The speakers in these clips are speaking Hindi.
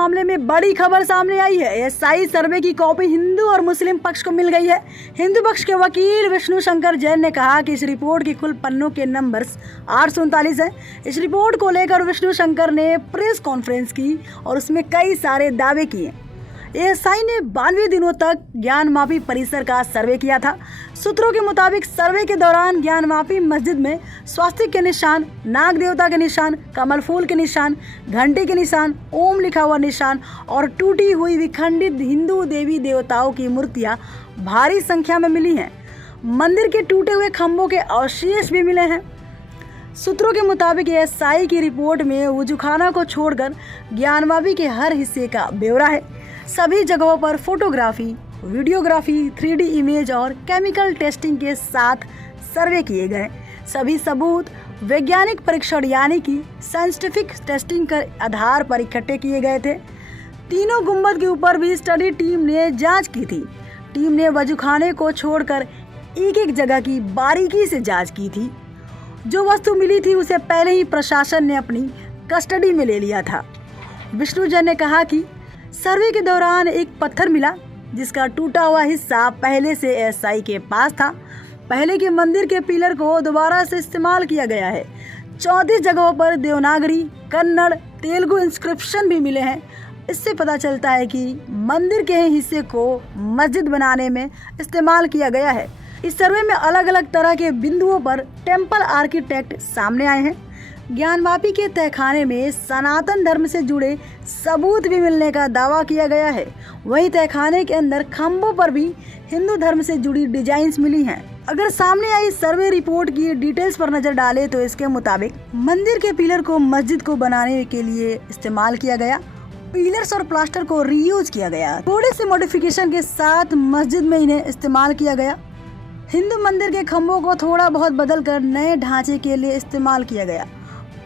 मामले में बड़ी खबर सामने आई है। एएसआई सर्वे की कॉपी हिंदू और मुस्लिम पक्ष को मिल गई है। हिंदू पक्ष के वकील विष्णु शंकर जैन ने कहा कि इस रिपोर्ट की कुल पन्नों के नंबर 839 है। इस रिपोर्ट को लेकर विष्णु शंकर ने प्रेस कॉन्फ्रेंस की और उसमें कई सारे दावे किए। एएसआई ने 92 दिनों तक ज्ञानमापी परिसर का सर्वे किया था। सूत्रों के मुताबिक सर्वे के दौरान ज्ञानमापी मस्जिद में स्वास्तिक के निशान, नाग देवता के निशान, कमल फूल के निशान, घंटी के निशान, ओम लिखा हुआ निशान और टूटी हुई विखंडित हिंदू देवी देवताओं की मूर्तियां भारी संख्या में मिली हैं। मंदिर के टूटे हुए खंभों के अवशेष भी मिले हैं। सूत्रों के मुताबिक एएसआई की रिपोर्ट में वजूखाना को छोड़कर ज्ञानमापी के हर हिस्से का ब्यौरा है। सभी जगहों पर फोटोग्राफी, वीडियोग्राफी, 3D इमेज और केमिकल टेस्टिंग के साथ सर्वे किए गए। सभी सबूत वैज्ञानिक परीक्षण यानी कि साइंटिफिक टेस्टिंग के आधार पर इकट्ठे किए गए थे। तीनों गुंबद के ऊपर भी स्टडी टीम ने जांच की थी। टीम ने वजूखाने को छोड़कर एक एक जगह की बारीकी से जांच की थी। जो वस्तु मिली थी उसे पहले ही प्रशासन ने अपनी कस्टडी में ले लिया था। विष्णु जैन ने कहा कि सर्वे के दौरान एक पत्थर मिला जिसका टूटा हुआ हिस्सा पहले से एएसआई के पास था। पहले के मंदिर के पिलर को दोबारा से इस्तेमाल किया गया है। 34 जगहों पर देवनागरी, कन्नड़, तेलुगु इंस्क्रिप्शन भी मिले हैं। इससे पता चलता है कि मंदिर के हिस्से को मस्जिद बनाने में इस्तेमाल किया गया है। इस सर्वे में अलग अलग तरह के बिंदुओं पर टेम्पल आर्किटेक्ट सामने आए हैं। ज्ञानमापी के तहखाने में सनातन धर्म से जुड़े सबूत भी मिलने का दावा किया गया है। वहीं तहखाने के अंदर खंभों पर भी हिंदू धर्म से जुड़ी डिजाइन्स मिली हैं। अगर सामने आई सर्वे रिपोर्ट की डिटेल्स पर नजर डालें तो इसके मुताबिक मंदिर के पिलर को मस्जिद को बनाने के लिए इस्तेमाल किया गया। पिलर्स और प्लास्टर को रीयूज किया गया। थोड़े से मॉडिफिकेशन के साथ मस्जिद में इन्हें इस्तेमाल किया गया। हिंदू मंदिर के खंभों को थोड़ा बहुत बदल कर नए ढांचे के लिए इस्तेमाल किया गया।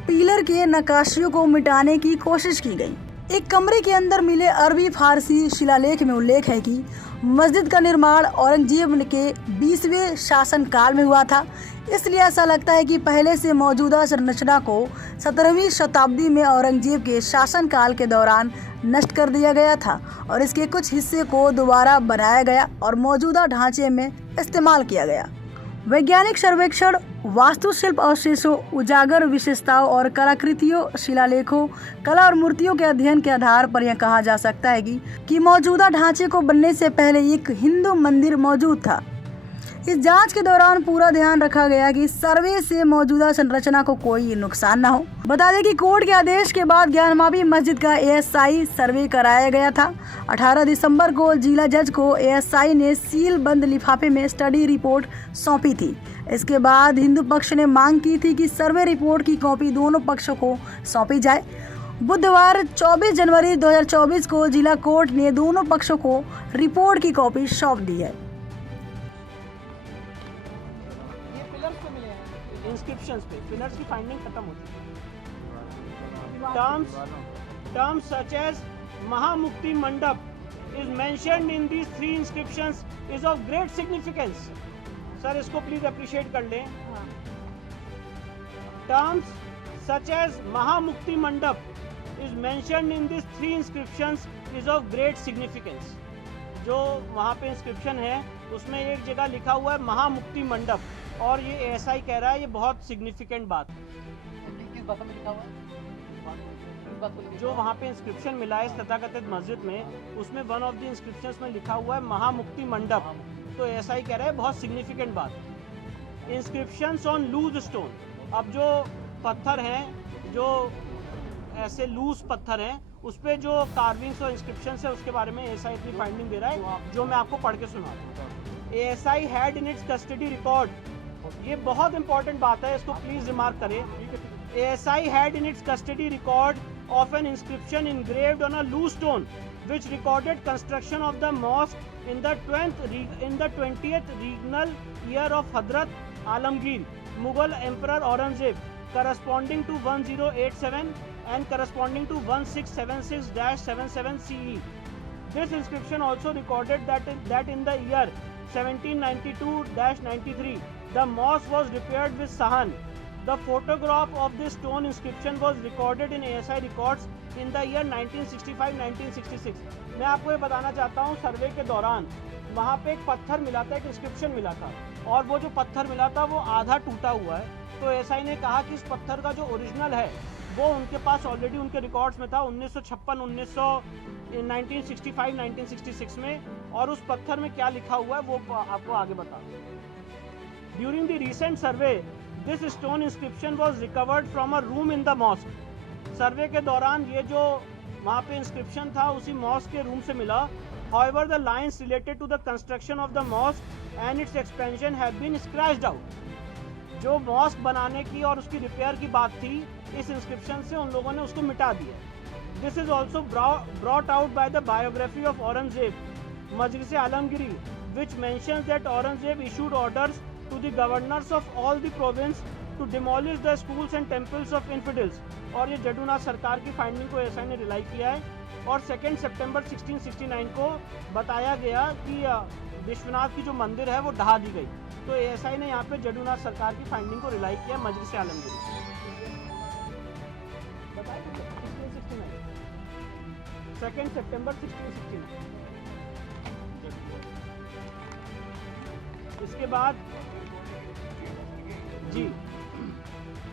पिलर के नक्काशियों को मिटाने की कोशिश की गई। एक कमरे के अंदर मिले अरबी फारसी शिलालेख में उल्लेख है कि मस्जिद का निर्माण औरंगजेब के 20वें शासनकाल में हुआ था। इसलिए ऐसा लगता है कि पहले से मौजूदा संरचना को 17वीं शताब्दी में औरंगजेब के शासनकाल के दौरान नष्ट कर दिया गया था और इसके कुछ हिस्से को दोबारा बनाया गया और मौजूदा ढांचे में इस्तेमाल किया गया। वैज्ञानिक सर्वेक्षण, वास्तुशिल्प अवशेषों, उजागर विशेषताओं और कलाकृतियों, शिलालेखों, कला और मूर्तियों के अध्ययन के आधार पर यह कहा जा सकता है कि मौजूदा ढांचे को बनने से पहले एक हिंदू मंदिर मौजूद था। इस जांच के दौरान पूरा ध्यान रखा गया कि सर्वे से मौजूदा संरचना को कोई नुकसान न हो। बता दें कि कोर्ट के आदेश के बाद ज्ञानमापी मस्जिद का एएसआई सर्वे कराया गया था। 18 दिसंबर को जिला जज को एएसआई ने सील बंद लिफाफे में स्टडी रिपोर्ट सौंपी थी। इसके बाद हिंदू पक्ष ने मांग की थी कि सर्वे रिपोर्ट की कॉपी दोनों पक्षों को सौंपी जाए। बुधवार 24 जनवरी 2024 को जिला कोर्ट ने दोनों पक्षों को रिपोर्ट की कॉपी सौंप दी है। इंस्क्रिप्शंस पे पिलर्स की फाइंडिंग खत्म हो चुकी है। टर्म्स सच एज महामुक्ति मंडप is mentioned in these 3 inscriptions is of great significance. Sir इसको प्लीज अप्रिशिएट कर लें। टर्म्स सच एज महामुक्ति मंडप is mentioned in these 3 inscriptions is of great significance. जो वहाँ पे इंस्क्रिप्शन है उसमें एक जगह लिखा हुआ है महामुक्ति मंडप और ये एएसआई कह रहा है ये बहुत सिग्निफिकेंट बात है। किस भाषा में लिखा हुआ है? जो वहाँ पे इंस्क्रिप्शन मिला है इस तथाकथित मस्जिद में, उसमें वन ऑफ द इंस्क्रिप्शंस में लिखा हुआ है महामुक्ति मंडप। तो एएसआई कह रहा है बहुत सिग्निफिकेंट बात है। इंस्क्रिप्शंस ऑन लूज स्टोन, अब जो पत्थर हैं जो ऐसे लूज पत्थर हैं उस पर जो कार्विंग्स और इंस्क्रिप्शंस है उसके बारे में एएसआई अपनी फाइंडिंग दे रहा है जो मैं आपको पढ़ के सुनाता हूँ। ASI had in its custody record, ये बहुत इंपॉर्टेंट बात है, इसको प्लीज रिमार्क करें। ASI had in its custody record of N inscription engraved on a loose stone which recorded construction of the mosque in the 20th regnal year of Hazrat Alamgir, Mughal Emperor Aurangzeb, corresponding to 1087 and corresponding to 1676-77 CE. This inscription also recorded that in the year 1792-93 the mosque was repaired with sahan The photograph of this stone inscription was recorded in ASI records in the year 1965-1966. मैं आपको ये बताना चाहता हूँ, सर्वे के दौरान वहाँ पे एक पत्थर मिला था, एक इंस्क्रिप्शन मिला था, और वो जो पत्थर मिला था वो आधा टूटा हुआ है। तो एसआई ने कहा कि इस पत्थर का जो ओरिजिनल है वो उनके पास ऑलरेडी उनके रिकॉर्ड्स में था 1965-1966 में, और उस पत्थर में क्या लिखा हुआ है वो आपको आगे बता। During the recent survey this stone inscription was recovered from a room in the mosque. Survey के दौरान ये जो वहाँ पे इंस्क्रिप्शन था उसी मॉस्क के रूम से मिला। However, the lines related to the construction of the mosque and its expansion have been scratched out. जो मॉस्क बनाने की और उसकी रिपेयर की बात थी, इस इंस्क्रिप्शन से उन लोगों ने उसको मिटा दिया। This is also brought out by the biography of Aurangzeb, Majlis Alamgiri, which mentions that Aurangzeb issued orders to the governors of all the province to demolish the schools and temples of infidels. और ये जडूनाथ सरकार की फाइंडिंग को एसआई ने रिलाई किया है, और 2 सितंबर 1669 को बताया गया कि विश्वनाथ की जो मंदिर है वो ढहा दी गई। तो एएसआई ने यहाँ पे जडूनाथ सरकार की फाइंडिंग को रिलाई किया मजलिस आलमगीर। 2 सितंबर 1669।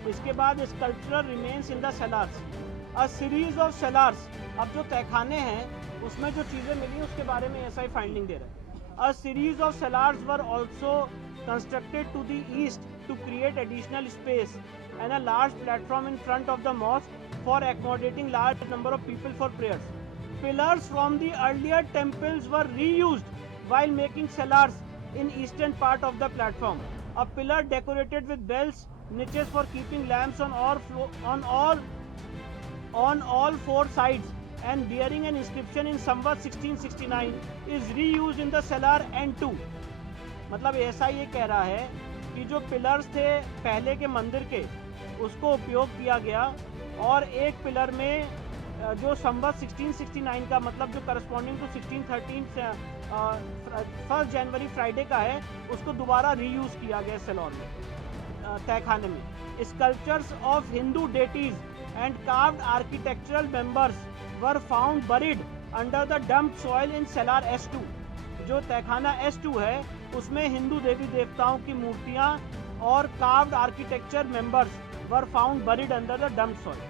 इसके बाद sculpture remains in the cellars, a series of cellars. अब जो तहखाने हैं उसमें जो चीज़ें मिली उसके बारे में एसआई फाइंडिंग दे रहा है। A series of cellars were also constructed to the east to create additional space and a large platform in front of the mosque for accommodating large number of people for prayers. Pillars from the earlier temples were reused while making cellars in eastern part of the platform. A pillar decorated with bells, niches for keeping lamps on all four sides and bearing an inscription in Samvat 1669 is reused in the cellar N2. मतलब ऐसा ये कह रहा है कि जो पिलर्स थे पहले के मंदिर के उसको उपयोग किया गया, और एक पिलर में जो संवत 1669 का मतलब जो करस्पॉन्डिंग टू 1613 1 जनवरी फ्राइडे का है उसको दोबारा रीयूज किया गया सेलौर में तहखाने में। Sculptures of Hindu deities and carved architectural members were found buried under the dumped soil in cellar S2. जो तहखाना S2 है उसमें हिंदू देवी देवताओं की मूर्तियां और carved architecture members were found buried under the dumped soil.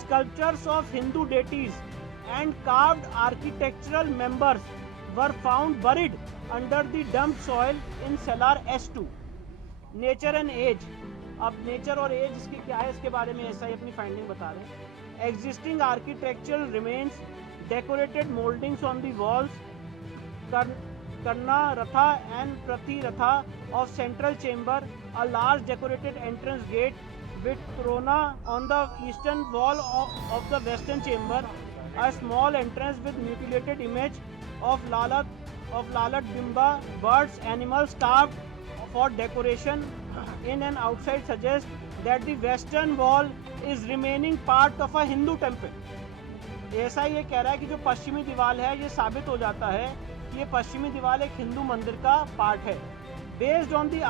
Sculptures of Hindu deities and carved architectural members were found buried under the dumped soil in cellar S2. Nature and age. अब नेचर और एज इसकी क्या है इसके बारे में ऐसा ही अपनी फाइंडिंग बता रहे हैं। Existing architectural remains, decorated mouldings on the walls, karna ratha and prati ratha of central chamber, a large decorated entrance gate with क्रोना on the eastern wall of the western chamber, a small entrance with mutilated image of lalata bimba, birds, animals carved for decoration in and outside suggest that the western wall is remaining part of a Hindu temple. ऐसा ये कह रहा है कि जो पश्चिमी दीवार है ये साबित हो जाता है कि ये पश्चिमी दीवार एक हिंदू मंदिर का पार्ट है। Based on the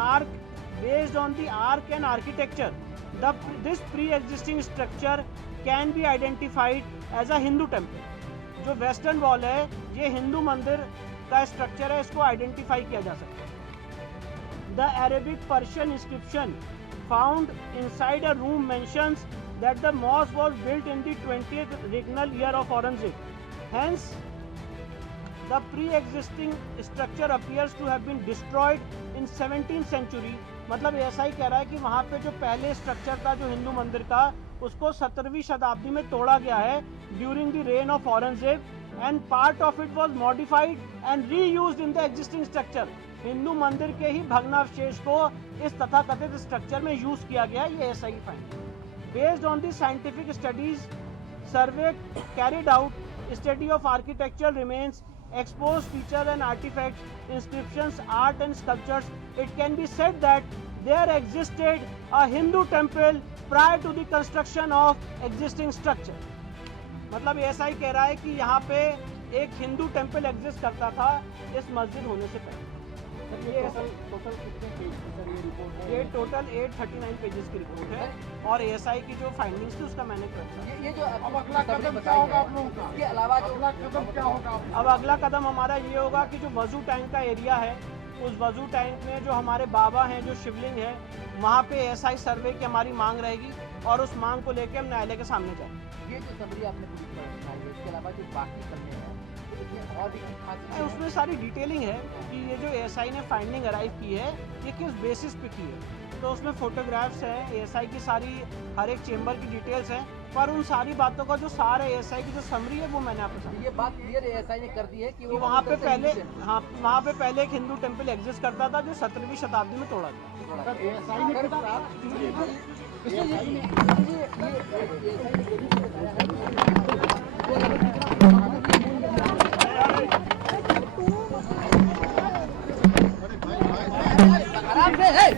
arc and architecture, this pre-existing structure can be identified as a Hindu temple. जो वेस्टर्न वॉल है ये हिंदू मंदिर का स्ट्रक्चर है, इसको आइडेंटिफाई किया जा सकता है। The Arabic Persian inscription found inside a room mentions that the mosque was built in the 20th regnal year of Aurangzeb. Hence, the pre-existing structure appears to have been destroyed in 17th century. मतलब ऐसा ही कह रहा है कि वहाँ पे जो पहले स्ट्रक्चर था जो हिंदू मंदिर का उसको 17वीं शताब्दी में तोड़ा गया है during the rain of Aurangzeb, and part of it was modified and reused in the existing structure. Hindu मंदिर के ही भग्नावशेष को इस तथाकथित स्ट्रक्चर में यूज किया गया, ये ऐसा ही find. Based on the scientific studies survey carried out, study of architectural remains, exposed features and artifacts, inscriptions, art and sculptures, it can be said that there existed a Hindu temple prior to the construction of existing structure. मतलब ऐसा ही कह रहा है कि यहाँ पे एक हिंदू टेम्पल एग्जिस्ट करता था इस मस्जिद होने से पहले। ये टोटल कितने पेज की सर ये रिपोर्ट है? ये टोटल 839 पेजेस की रिपोर्ट है और एएसआई की जो फाइंडिंग्स थी उसका मैंने किया। ये जो अब अगला कदम क्या होगा आप लोगों का? इसके अलावा जो अगला कदम क्या होगा? अब अगला कदम हमारा ये होगा कि जो वजू टैंक का एरिया है उस वजू टैंक में जो हमारे बाबा हैं, जो शिवलिंग है, वहाँ पे एएसआई सर्वे की हमारी मांग रहेगी और उस मांग को लेकर हम न्यायालय के सामने जाएंगे। ये जो समरी आपने पुलिस पर बनाई है, इसके अलावा जो बाकी पन्ने हैं तो इसमें और भी खास चीजें उसमें सारी डिटेलिंग है कि ये जो एएसआई ने फाइंडिंग अराइव की है ये किस बेसिस पे की है। तो उसमें फोटोग्राफ्स हैं, एएसआई की सारी हर एक चेंबर की डिटेल्स हैं, पर उन सारी बातों का जो सारा एएसआई की जो समरी है वो मैंने आपको ये बात क्लियर एएसआई ने कर दी है कि कि वहाँ पे पहले वहाँ पे पहले एक हिंदू टेम्पल एग्जिस्ट करता था जो 17वीं शताब्दी में तोड़ा गया। आराम से है।